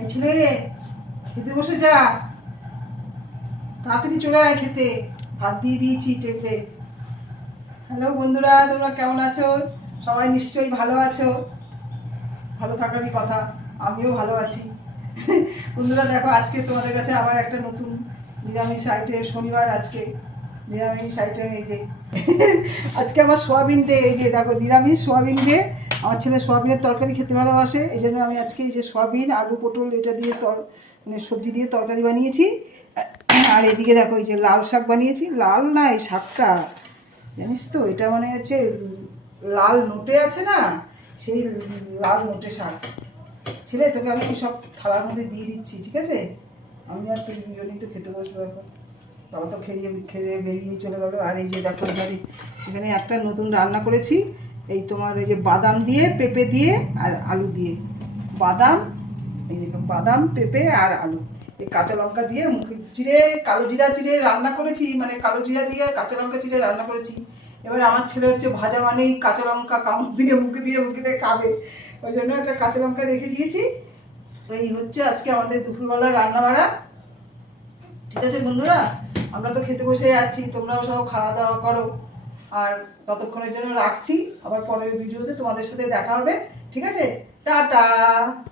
এই ছেলে, খেতে বসে যা, তাড়াতাড়ি চলে আয় খেতে। ভাত দিয়ে দিয়েছি টেবিলে। হ্যালো বন্ধুরা, তোমরা কেমন আছো? সবাই নিশ্চয়ই ভালো আছো। ভালো থাকারই কথা, আমিও ভালো আছি। বন্ধুরা দেখো, আজকে তোমাদের কাছে আবার একটা নতুন নিরামিষ আইটেম। শনিবার আজকে নিরামিষ আইটেম। এই যে আজকে আমার সোয়াবিন ডে। এই যে দেখো, নিরামিষ সোয়াবিন ডে। আমার ছেলে সোয়াবিনের তরকারি খেতে ভালোবাসে, এই জন্য আমি আজকে এই যে সোয়াবিন আলু পটল এটা দিয়ে মানে সবজি দিয়ে তরকারি বানিয়েছি। আর এদিকে দেখো, এই যে লাল শাক বানিয়েছি। লাল না, এই শাকটা জানিস তো, এটা মানে হচ্ছে লাল নোটে আছে না, সেই লাল নোটে শাক। ছেলে, তোকে আমি সব থালার মধ্যে দিয়ে দিচ্ছি, ঠিক আছে? আমি আর তুই দুজনেই তো খেতে বসবো এখন। বাবা তো খেয়ে বেরিয়ে চলে গেলো। আর এই যে দেখো, এখানে এখানে একটা নতুন রান্না করেছি। এই তোমার এই যে বাদাম দিয়ে, পেঁপে দিয়ে আর আলু দিয়ে। বাদাম, এই দেখো, বাদাম পেঁপে আর আলু, এই কাঁচা লঙ্কা দিয়ে মুখে চিড়ে, কালো জিরা চিড়ে রান্না করেছি। মানে কালো জিরা দিয়ে কাঁচা লঙ্কা চিড়ে রান্না করেছি। এবার আমার ছেলে হচ্ছে ভাজা মানেই কাঁচা লঙ্কা কামড় দিয়ে মুখে দিয়ে খাবে, ওই জন্য একটা কাঁচা লঙ্কা রেখে দিয়েছি। এই হচ্ছে আজকে আমাদের দুপুরবেলা রান্না বাড়া। ঠিক আছে বন্ধুরা, আমরা তো খেতে বসে যাচ্ছি, তোমরাও সব খাওয়া দাওয়া করো। আর ততক্ষণের জন্য রাখছি, আবার পরের ভিডিওতে তোমাদের সাথে দেখা হবে। ঠিক আছে, টাটা।